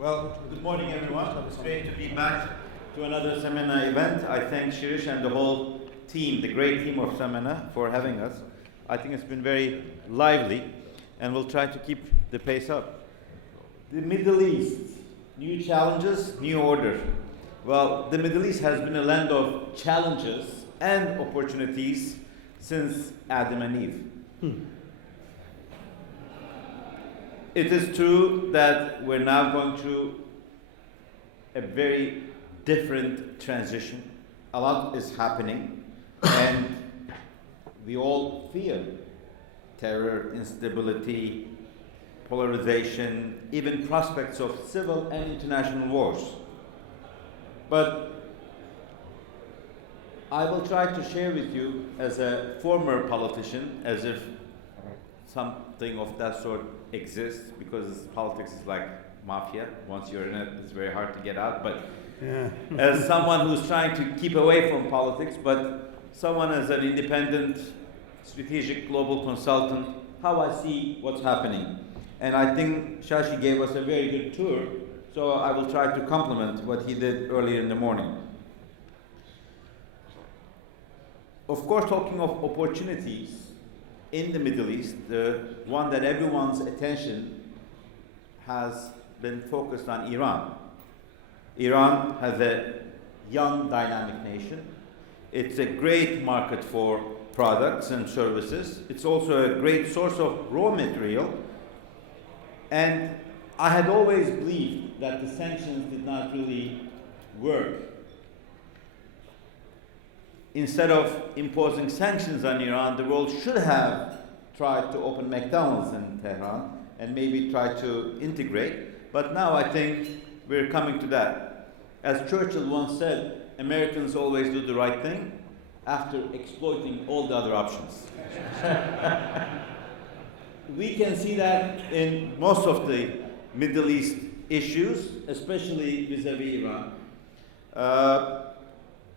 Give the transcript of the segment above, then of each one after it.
Well, good morning everyone. It's great to be back to another Samena event. I thank Shirish and the whole team, the great team of Samena, for having us. I think it's been very lively and we'll try to keep the pace up. The Middle East, new challenges, new order. Well, the Middle East has been a land of challenges and opportunities since Adam and Eve. It is true that we're now going through a very different transition. A lot is happening, and we all fear terror, instability, polarization, even prospects of civil and international wars. But I will try to share with you, as a former politician, as if something of that sort exists, because politics is like mafia. Once you're in it, it's very hard to get out. But as someone who's trying to keep away from politics, but someone as an independent, strategic global consultant, how I see what's happening. And I think Shashi gave us a very good tour, so I will try to complement what he did earlier in the morning. Of course, talking of opportunities, in the Middle East, the one that everyone's attention has been focused on Iran. Iran has a young, dynamic nation. It's a great market for products and services. It's also a great source of raw material. And I had always believed that the sanctions did not really work. Instead of imposing sanctions on Iran, the world should have tried to open McDonald's in Tehran and maybe try to integrate. But now I think we're coming to that. As Churchill once said, Americans always do the right thing after exploiting all the other options. We can see that in most of the Middle East issues, especially vis-a-vis Iran.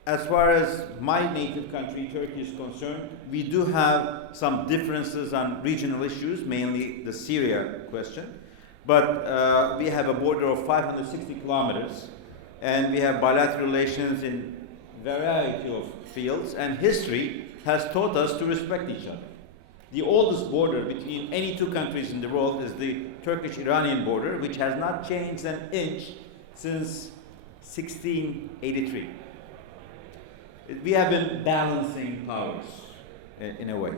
As far as my native country, Turkey, is concerned, we do have some differences on regional issues, mainly the Syria question. But we have a border of 560 kilometers, and we have bilateral relations in a variety of fields, and history has taught us to respect each other. The oldest border between any two countries in the world is the Turkish-Iranian border, which has not changed an inch since 1683. We have been balancing powers in a way.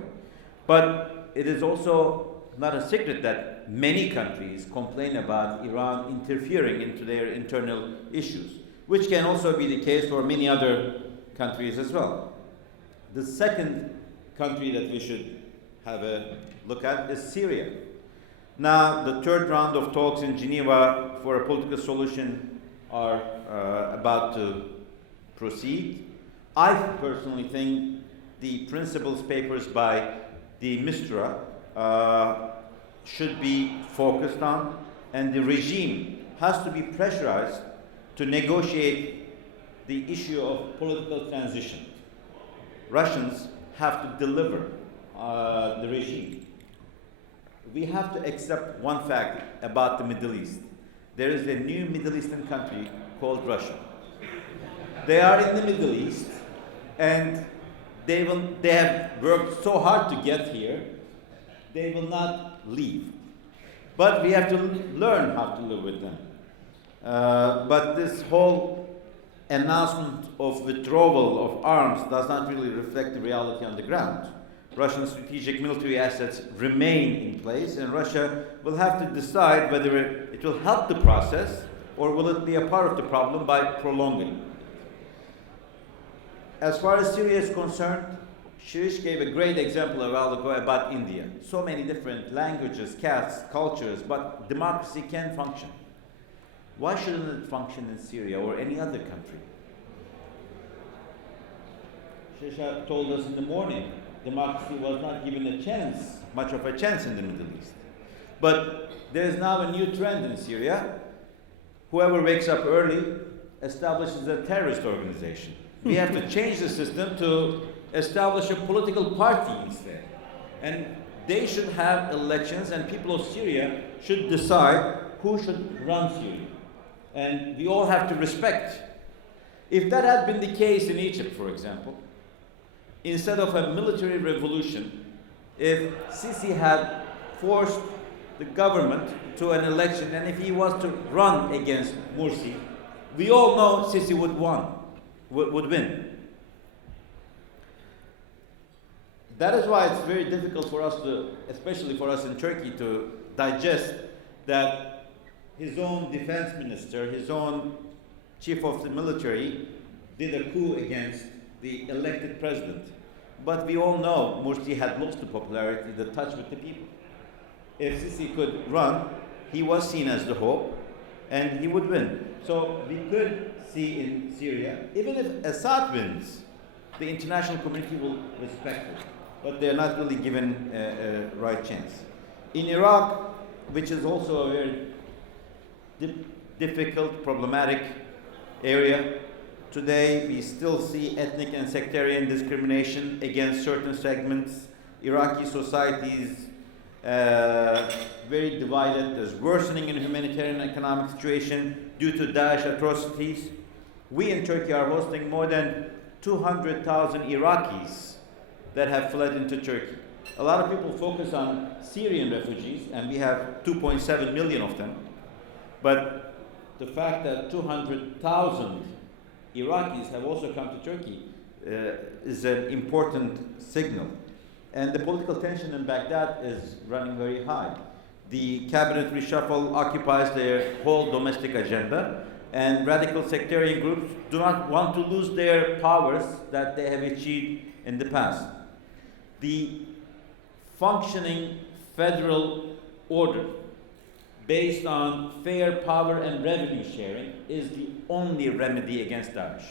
But it is also not a secret that many countries complain about Iran interfering into their internal issues, which can also be the case for many other countries as well. The second country that we should have a look at is Syria. Now, the third round of talks in Geneva for a political solution are about to proceed. I personally think the principles papers by the Mistura should be focused on, and the regime has to be pressurized to negotiate the issue of political transition. Russians have to deliver the regime. We have to accept one fact about the Middle East. There is a new Middle Eastern country called Russia. They are in the Middle East, and they have worked so hard to get here, they will not leave. But we have to learn how to live with them. But this whole announcement of withdrawal of arms does not really reflect the reality on the ground. Russian strategic military assets remain in place, and Russia will have to decide whether it will help the process or will it be a part of the problem by prolonging. As far as Syria is concerned, Shirish gave a great example a while ago about India. So many different languages, castes, cultures, but democracy can function. Why shouldn't it function in Syria or any other country? Shirish told us in the morning, democracy was not given a chance, much of a chance in the Middle East. But there is now a new trend in Syria. Whoever wakes up early establishes a terrorist organization. We have to change the system to establish a political party instead. And they should have elections, and people of Syria should decide who should run Syria. and we all have to respect. If that had been the case in Egypt, for example, instead of a military revolution, if Sisi had forced the government to an election, and if he was to run against Morsi, we all know Sisi would win. That is why it's very difficult for us to, especially for us in Turkey, to digest that his own defense minister, his own chief of the military, did a coup against the elected president. But we all know Morsi had lost the popularity, the touch with the people. If Sisi could run, he was seen as the hope, and he would win. So we could see in Syria, even if Assad wins, the international community will respect it. But they're not really given a right chance. In Iraq, which is also a very difficult, problematic area, today we still see ethnic and sectarian discrimination against certain segments. Iraqi society is very divided. There's worsening in humanitarian and economic situation due to Daesh atrocities. We in Turkey are hosting more than 200,000 Iraqis that have fled into Turkey. A lot of people focus on Syrian refugees, and we have 2.7 million of them. But the fact that 200,000 Iraqis have also come to Turkey is an important signal. And the political tension in Baghdad is running very high. The cabinet reshuffle occupies their whole domestic agenda, and radical sectarian groups do not want to lose their powers that they have achieved in the past. The functioning federal order based on fair power and revenue sharing is the only remedy against Daesh.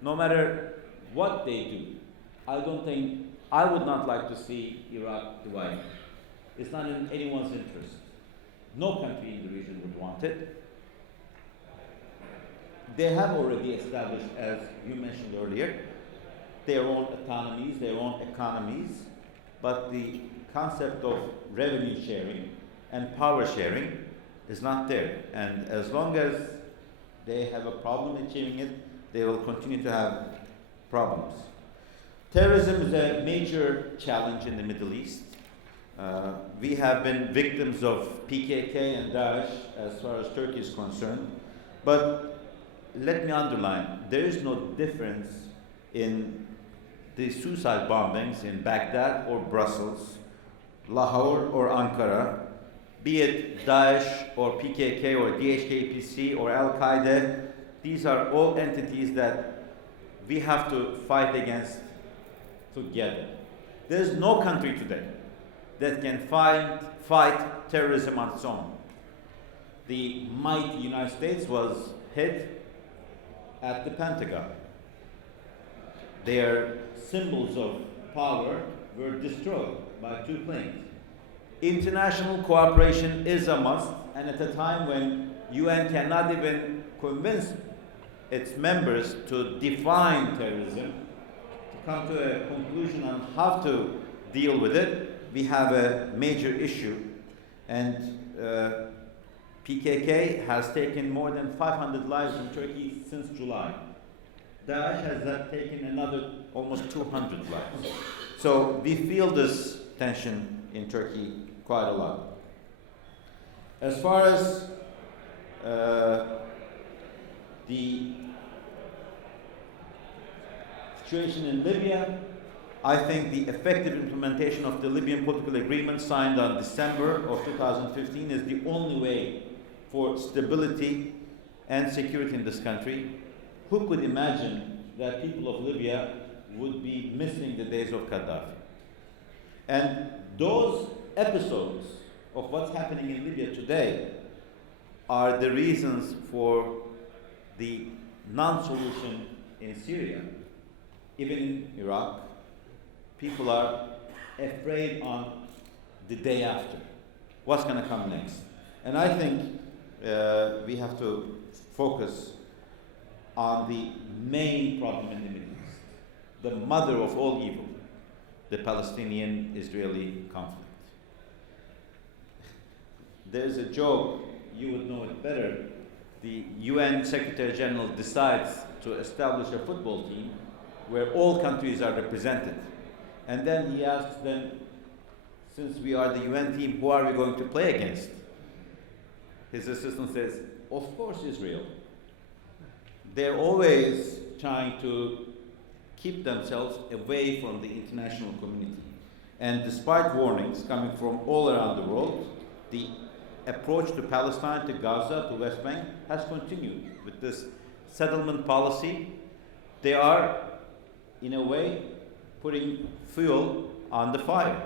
No matter what they do, I would not like to see Iraq divided. It's not in anyone's interest. No country in the region would want it. They have already established, as you mentioned earlier, their own autonomies, their own economies, but the concept of revenue sharing and power sharing is not there. And as long as they have a problem achieving it, they will continue to have problems. Terrorism is a major challenge in the Middle East. We have been victims of PKK and Daesh as far as Turkey is concerned. But let me underline, there is no difference in the suicide bombings in Baghdad or Brussels, Lahore or Ankara, be it Daesh or PKK or DHKPC or Al-Qaeda. These are all entities that we have to fight against together. There's no country today that can fight terrorism on its own. The mighty United States was hit at the Pentagon. Their symbols of power were destroyed by 2 planes. International cooperation is a must, and at a time when UN cannot even convince its members to define terrorism, to come to a conclusion on how to deal with it, we have a major issue. And PKK has taken more than 500 lives in Turkey since July. Daesh has taken another almost 200 lives. So we feel this tension in Turkey quite a lot. As far as the situation in Libya, I think the effective implementation of the Libyan political agreement signed on December of 2015 is the only way for stability and security in this country. Who could imagine that people of Libya would be missing the days of Gaddafi? And those episodes of what's happening in Libya today are the reasons for the non-solution in Syria. Even in Iraq, people are afraid on the day after. What's going to come next? And I think we have to focus on the main problem in the Middle East, the mother of all evil, the Palestinian-Israeli conflict. There's a joke, you would know it better. the UN Secretary General decides to establish a football team where all countries are represented. And then he asks them, since we are the UN team, who are we going to play against? His assistant says, of course Israel. They're always trying to keep themselves away from the international community. And despite warnings coming from all around the world, the approach to Palestine, to Gaza, to West Bank has continued with this settlement policy. They are, in a way, putting fuel on the fire.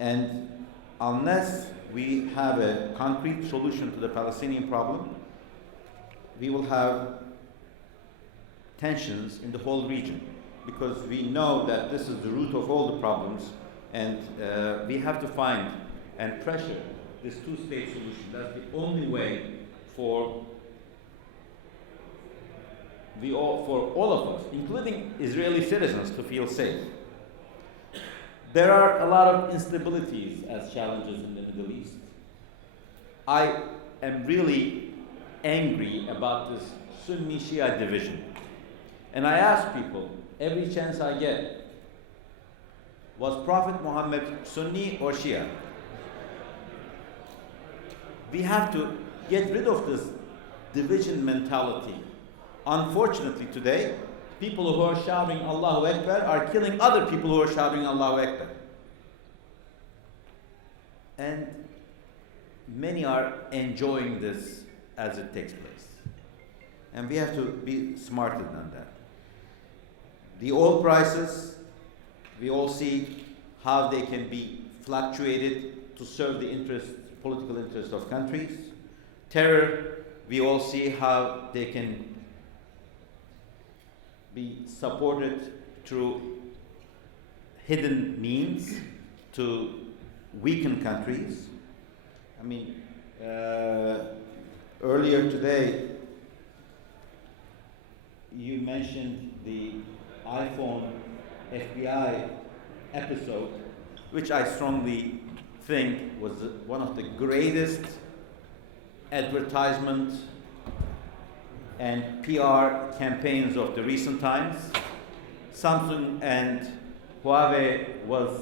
And unless we have a concrete solution to the Palestinian problem, we will have tensions in the whole region, because we know that this is the root of all the problems, and we have to find and pressure this two-state solution. That's the only way for all of us, including Israeli citizens, to feel safe. There are a lot of instabilities as challenges in the Middle East. I am really angry about this Sunni-Shia division. And I ask people, every chance I get, was Prophet Muhammad Sunni or Shia? We have to get rid of this division mentality. Unfortunately today, people who are shouting Allahu Akbar are killing other people who are shouting Allahu Akbar. And many are enjoying this as it takes place. And we have to be smarter than that. The oil prices, we all see how they can be fluctuated to serve the political interest of countries. Terror, we all see how they can be supported through hidden means to weaken countries. I mean, earlier today, you mentioned the iPhone FBI episode, which I strongly think was one of the greatest advertisement and PR campaigns of the recent times. Samsung and Huawei was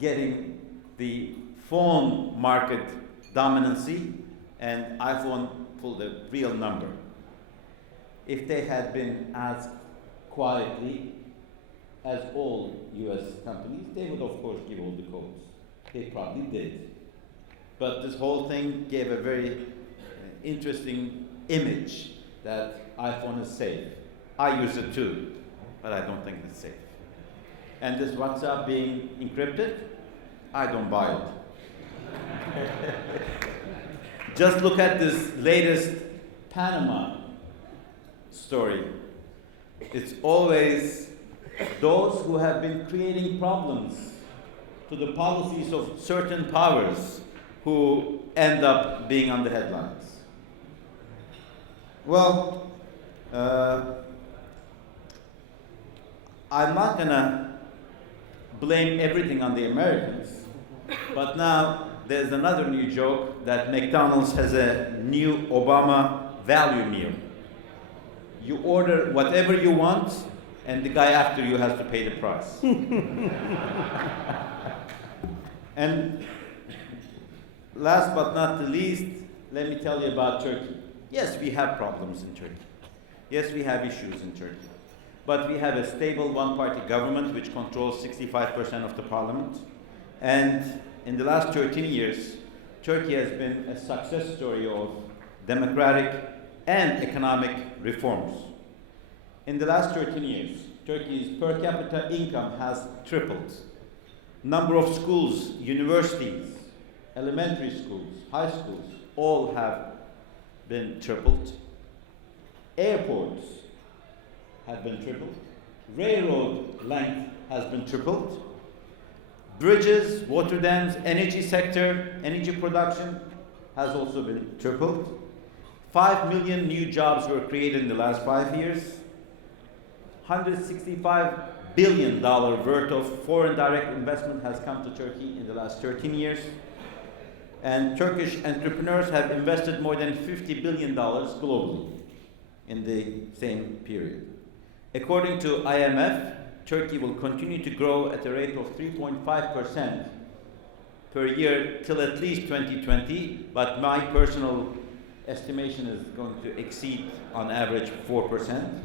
getting the phone market dominancy, and iPhone pulled a real number. If they had been asked quietly, as all US companies, they would of course give all the codes. They probably did. But this whole thing gave a very interesting image that iPhone is safe. I use it too, but I don't think it's safe. And this WhatsApp being encrypted, I don't buy it. Just look at this latest Panama story. It's always those who have been creating problems to the policies of certain powers who end up being on the headlines. Well, I'm not gonna blame everything on the Americans, but now there's another new joke that McDonald's has a new Obama value meal. You order whatever you want, and the guy after you has to pay the price. And last but not the least, let me tell you about Turkey. Yes, we have problems in Turkey. Yes, we have issues in Turkey. But we have a stable one-party government which controls 65% of the parliament. And in the last 13 years, Turkey has been a success story of democratic and economic reforms. In the last 13 years, Turkey's per capita income has tripled. Number of schools, universities, elementary schools, high schools, all have been tripled. Airports have been tripled. Railroad length has been tripled. Bridges, water dams, energy sector, energy production has also been tripled. 5 million new jobs were created in the last 5 years. $165 billion worth of foreign direct investment has come to Turkey in the last 13 years. And Turkish entrepreneurs have invested more than $50 billion globally in the same period. According to IMF, Turkey will continue to grow at a rate of 3.5% per year till at least 2020, but my personal estimation is going to exceed on average 4%.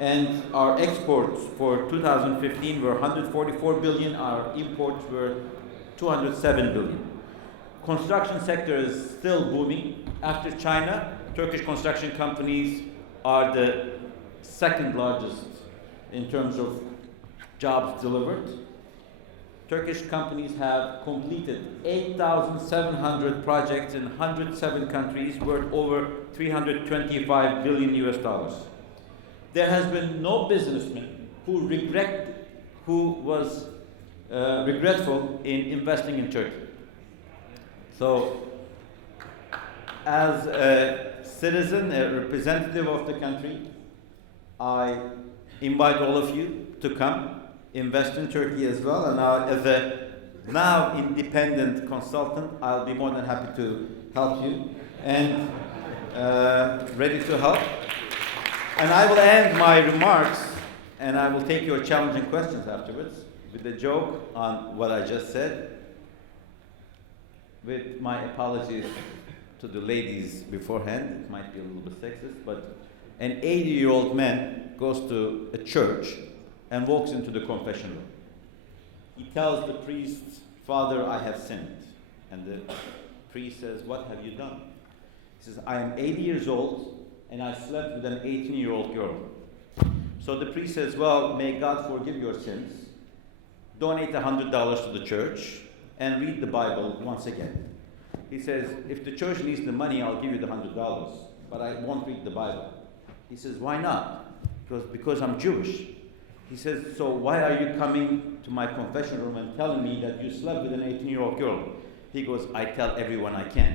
And our exports for 2015 were 144 billion, our imports were 207 billion. Construction sector is still booming. After China, Turkish construction companies are the second largest in terms of jobs delivered. Turkish companies have completed 8,700 projects in 107 countries worth over 325 billion US dollars. There has been no businessman who was regretful in investing in Turkey. So, as a citizen, a representative of the country, I invite all of you to come, invest in Turkey as well, and as a now independent consultant, I'll be more than happy to help you and ready to help. And I will end my remarks, and I will take your challenging questions afterwards with a joke on what I just said, with my apologies to the ladies beforehand. It might be a little bit sexist, but an 80-year-old man goes to a church and walks into the confession room. He tells the priest, "Father, I have sinned." And the priest says, "What have you done?" He says, "I am 80 years old and I slept with an 18-year-old girl." So the priest says, "Well, may God forgive your sins. Donate $100 to the church and read the Bible once again." He says, "If the church needs the money, I'll give you the $100, but I won't read the Bible." He says, "Why not?" Because I'm Jewish." He says, "So why are you coming to my confession room and telling me that you slept with an 18-year-old girl?" He goes, "I tell everyone I can."